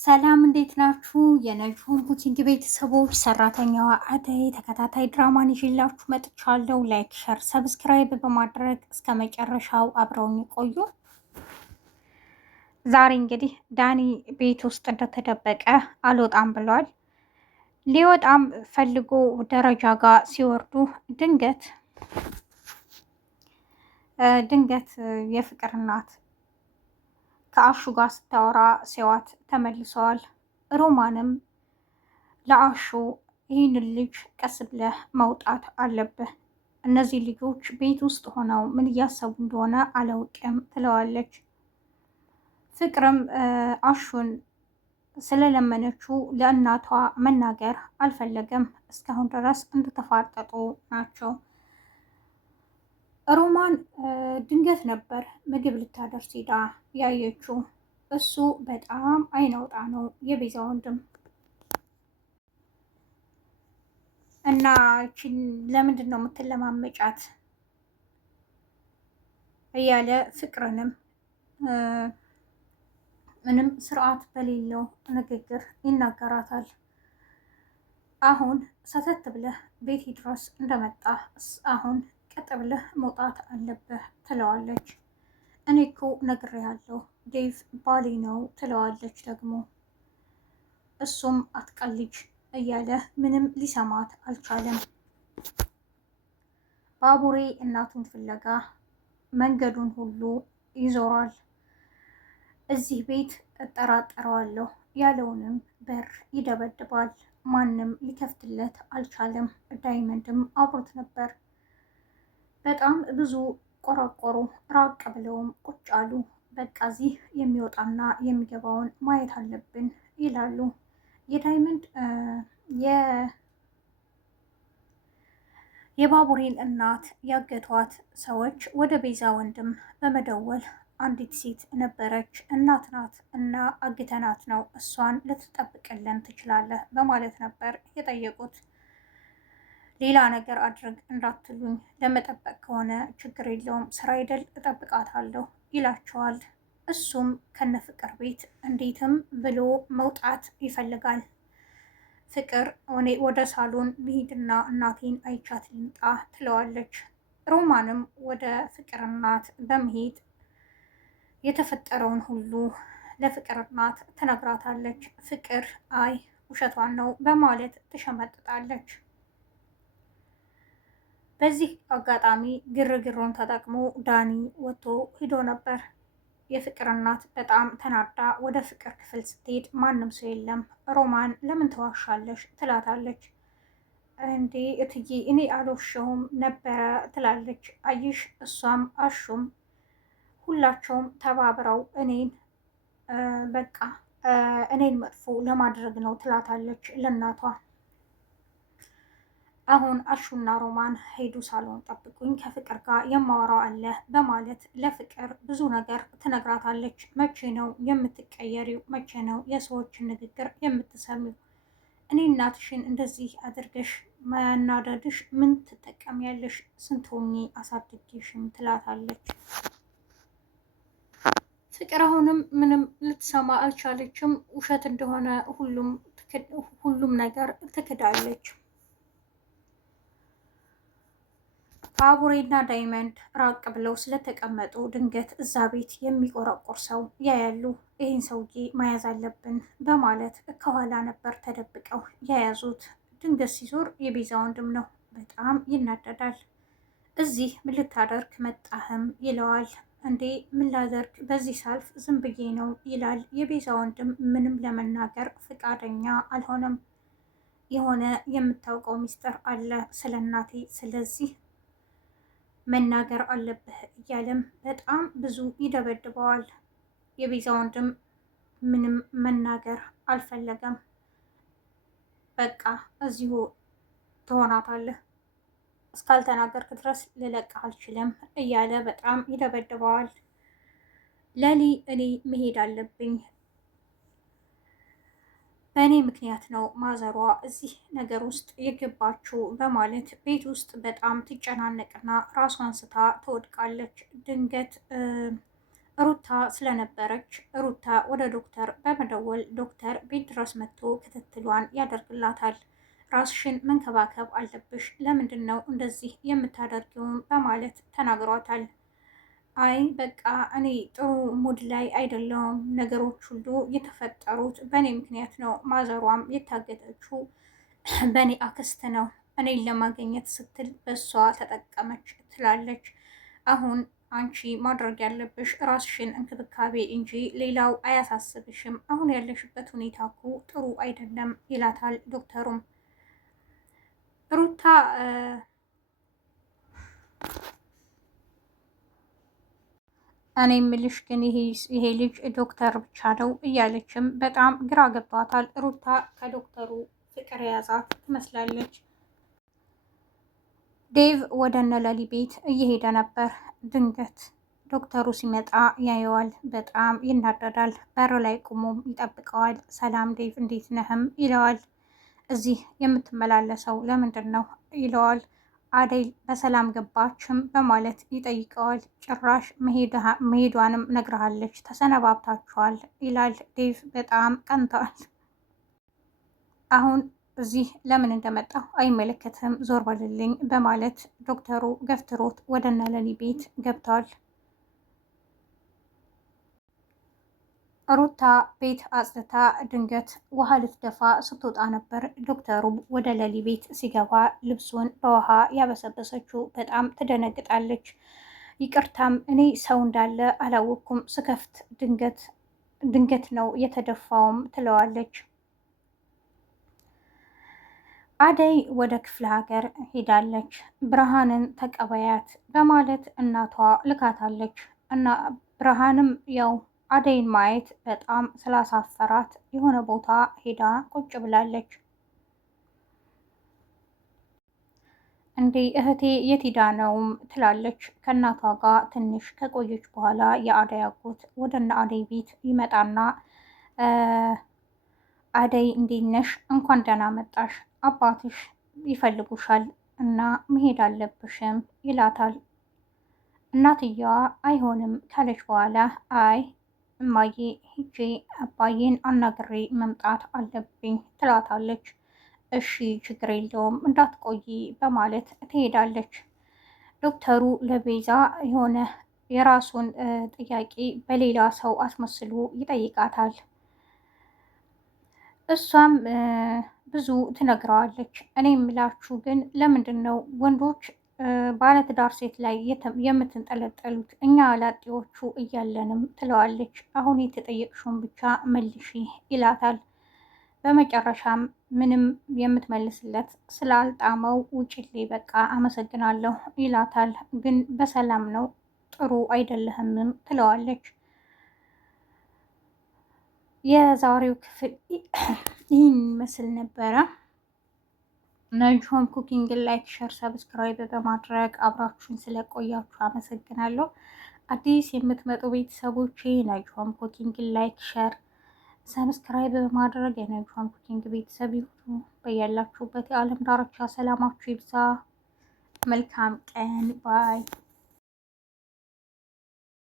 ሰላም እንዴት ናችሁ? የነጅሆም ቡቲንግ ቤተሰቦች ሰራተኛዋ አደይ ተከታታይ ድራማን ይዤላችሁ መጥቻለሁ። ላይክ፣ ሸር፣ ሰብስክራይብ በማድረግ እስከ መጨረሻው አብረውን ይቆዩ። ዛሬ እንግዲህ ዳኒ ቤት ውስጥ እንደተደበቀ አልወጣም ብሏል። ሊወጣም ፈልጎ ደረጃ ጋር ሲወርዱ ድንገት የፍቅር እናት ከአሹ ጋር ስታወራ ሲዋት ተመልሰዋል። ሮማንም ለአሹ ይህንን ልጅ ቀስ ብለህ መውጣት አለብህ፣ እነዚህ ልጆች ቤት ውስጥ ሆነው ምን እያሰቡ እንደሆነ አላውቅም ትለዋለች። ፍቅርም አሹን ስለለመነችው ለእናቷ መናገር አልፈለገም። እስካሁን ድረስ እንደተፋጠጡ ናቸው። ሮማን ድንገት ነበር ምግብ ልታደርስ ሄዳ ያየችው። እሱ በጣም አይናውጣ ነው የቤዛ ወንድም እና ይቺን ለምንድን ነው የምትለማመጫት እያለ ፍቅርንም ምንም ስርዓት በሌለው ንግግር ይናገራታል። አሁን ሰተት ብለህ ቤት ድረስ እንደመጣ አሁን ቀጥ ብለህ መውጣት አለብህ ትለዋለች። እኔ እኮ ነግሬያለሁ ዴቭ ባሌ ነው ትለዋለች ደግሞ። እሱም አትቀልጅ እያለ ምንም ሊሰማት አልቻለም። ባቡሬ እናቱን ፍለጋ መንገዱን ሁሉ ይዞራል። እዚህ ቤት እጠራጠረዋለሁ ያለውንም በር ይደበድባል። ማንም ሊከፍትለት አልቻለም። ዳይመንድም አብሮት ነበር። በጣም ብዙ ቆረቆሩ። ራቅ ብለውም ቁጭ አሉ። በቃ እዚህ የሚወጣና የሚገባውን ማየት አለብን ይላሉ። የዳይመንድ የባቡሬን እናት ያገቷት ሰዎች ወደ ቤዛ ወንድም በመደወል አንዲት ሴት ነበረች፣ እናት ናት እና አግተናት ነው፣ እሷን ልትጠብቅልን ትችላለህ በማለት ነበር የጠየቁት። ሌላ ነገር አድርግ እንዳትሉኝ፣ ለመጠበቅ ከሆነ ችግር የለውም ስራ አይደል እጠብቃታለሁ ይላቸዋል። እሱም ከነ ፍቅር ቤት እንዴትም ብሎ መውጣት ይፈልጋል። ፍቅር ወደ ሳሎን ልሂድና እናቴን አይቻት ልምጣ ትለዋለች። ሮማንም ወደ ፍቅር እናት በመሄድ የተፈጠረውን ሁሉ ለፍቅር እናት ትነግራታለች። ፍቅር አይ ውሸቷን ነው በማለት ትሸመጥጣለች። በዚህ አጋጣሚ ግርግሩን ተጠቅሞ ዳኒ ወጥቶ ሂዶ ነበር። የፍቅር እናት በጣም ተናዳ ወደ ፍቅር ክፍል ስትሄድ ማንም ሰው የለም። ሮማን ለምን ተዋሻለሽ ትላታለች። እንዴ እትዬ እኔ አልዋሸሁም ነበረ ትላለች። አይሽ እሷም አሹም ሁላቸውም ተባብረው በቃ እኔን መጥፎ ለማድረግ ነው ትላታለች ለእናቷ። አሁን አሹና ሮማን ሄዱ ሳሎን ጠብቁኝ፣ ከፍቅር ጋር የማወራው አለ በማለት ለፍቅር ብዙ ነገር ትነግራታለች። መቼ ነው የምትቀየሪው? መቼ ነው የሰዎችን ንግግር የምትሰሚው? እኔ እናትሽን እንደዚህ አድርገሽ ማናደድሽ ምን ትጠቀሚያለሽ? ስንት ሆኜ አሳድጌሽም ትላታለች። ፍቅር አሁንም ምንም ልትሰማ አልቻለችም። ውሸት እንደሆነ ሁሉም ነገር ትክዳለች። ባቡሬና ዳይመንድ ራቅ ብለው ስለተቀመጡ ድንገት እዛ ቤት የሚቆረቆር ሰው ያያሉ። ይህን ሰውዬ መያዝ አለብን በማለት ከኋላ ነበር ተደብቀው የያዙት። ድንገት ሲዞር የቤዛ ወንድም ነው። በጣም ይናደዳል። እዚህ ምን ልታደርግ መጣህም ይለዋል። እንዴ ምን ላደርግ በዚህ ሳልፍ ዝም ብዬ ነው ይላል። የቤዛ ወንድም ምንም ለመናገር ፈቃደኛ አልሆነም። የሆነ የምታውቀው ሚስጥር አለ ስለ እናቴ፣ ስለዚህ መናገር አለብህ እያለም በጣም ብዙ ይደበድበዋል። የቤዛ ወንድም ምንም መናገር አልፈለገም። በቃ እዚሁ ትሆናታለህ፣ እስካልተናገርክ ድረስ ልለቅህ አልችልም እያለ በጣም ይደበድበዋል። ለሊ እኔ መሄድ አለብኝ፣ በእኔ ምክንያት ነው ማዘሯ እዚህ ነገር ውስጥ የገባችው በማለት ቤት ውስጥ በጣም ትጨናነቅና ራሷን ስታ ትወድቃለች። ድንገት ሩታ ስለነበረች ሩታ ወደ ዶክተር በመደወል ዶክተር ቤት ድረስ መጥቶ ክትትሏን ያደርግላታል። ራስሽን መንከባከብ አለብሽ፣ ለምንድን ነው እንደዚህ የምታደርጊውም በማለት ተናግሯታል። አይ በቃ እኔ ጥሩ ሙድ ላይ አይደለሁም፣ ነገሮች ሁሉ የተፈጠሩት በእኔ ምክንያት ነው፣ ማዘሯም የታገተችው በእኔ አክስት ነው፣ እኔን ለማግኘት ስትል በእሷ ተጠቀመች ትላለች። አሁን አንቺ ማድረግ ያለብሽ ራስሽን እንክብካቤ እንጂ ሌላው አያሳስብሽም። አሁን ያለሽበት ሁኔታ እኮ ጥሩ አይደለም ይላታል ዶክተሩም። ሩታ እኔ የምልሽ ግን ይሄ ልጅ ዶክተር ብቻ ነው እያለችም በጣም ግራ ገብቷታል። ሩታ ከዶክተሩ ፍቅር የያዛት ትመስላለች። ዴቭ ወደ እነለሊ ቤት እየሄደ ነበር። ድንገት ዶክተሩ ሲመጣ ያየዋል። በጣም ይናደዳል። በር ላይ ቁሞም ይጠብቀዋል። ሰላም ዴቭ እንዴት ነህም ይለዋል። እዚህ የምትመላለሰው ለምንድን ነው ይለዋል። አደይ በሰላም ገባችም በማለት ይጠይቀዋል። ጭራሽ መሄዷንም ነግረሃለች፣ ተሰነባብታችኋል ይላል ዴቭ በጣም ቀንቷል። አሁን እዚህ ለምን እንደመጣሁ አይመለከትም፣ ዞር በልልኝ በማለት ዶክተሩ ገፍትሮት ወደ እነለሊ ቤት ገብተዋል። ሩታ ቤት አጽድታ ድንገት ውሃ ልትደፋ ስትወጣ ነበር ዶክተሩ ወደ ለሊ ቤት ሲገባ ልብሱን በውሃ ያበሰበሰችው። በጣም ትደነግጣለች። ይቅርታም እኔ ሰው እንዳለ አላወቅኩም፣ ስከፍት ድንገት ነው የተደፋውም ትለዋለች። አደይ ወደ ክፍለ ሀገር ሄዳለች። ብርሃንን ተቀበያት በማለት እናቷ ልካታለች እና ብርሃንም ያው አደይን ማየት በጣም ስላሳፈራት የሆነ ቦታ ሄዳ ቁጭ ብላለች። እንዴ እህቴ የት ሄዳ ነውም ትላለች። ከእናቷ ጋር ትንሽ ከቆየች በኋላ የአደይ አጎት ወደ እነ አደይ ቤት ይመጣና አደይ እንዴት ነሽ? እንኳን ደህና መጣሽ፣ አባትሽ ይፈልጉሻል እና መሄድ አለብሽም ይላታል። እናትየዋ አይሆንም ካለች በኋላ አይ እማዬ ሂጄ አባዬን አናግሬ መምጣት አለብኝ ትላታለች። እሺ ችግር የለውም እንዳትቆይ በማለት ትሄዳለች። ዶክተሩ ለቤዛ የሆነ የራሱን ጥያቄ በሌላ ሰው አስመስሎ ይጠይቃታል። እሷም ብዙ ትነግረዋለች። እኔ የምላችሁ ግን ለምንድን ነው ወንዶች ባለትዳር ሴት ላይ የምትንጠለጠሉት እኛ ላጤዎቹ እያለንም ትለዋለች። አሁን የተጠየቅሽውን ብቻ መልሺ ይላታል። በመጨረሻም ምንም የምትመልስለት ስላልጣመው ውጭሌ በቃ አመሰግናለሁ ይላታል። ግን በሰላም ነው ጥሩ አይደለህምም ትለዋለች። የዛሬው ክፍል ይህን መስል ነበረ። ነጅሆም ኩኪንግ ላይክ፣ ሸር፣ ሰብስክራይብ በማድረግ አብራችሁን ስለቆያችሁ አመሰግናለሁ። አዲስ የምትመጡ ቤተሰቦቼ ነጅሆም ኩኪንግ ላይክ፣ ሸር፣ ሰብስክራይብ በማድረግ የነጅሆም ኩኪንግ ቤተሰብ ይሁኑ። በያላችሁበት የዓለም ዳርቻ ሰላማችሁ ይብዛ። መልካም ቀን ባይ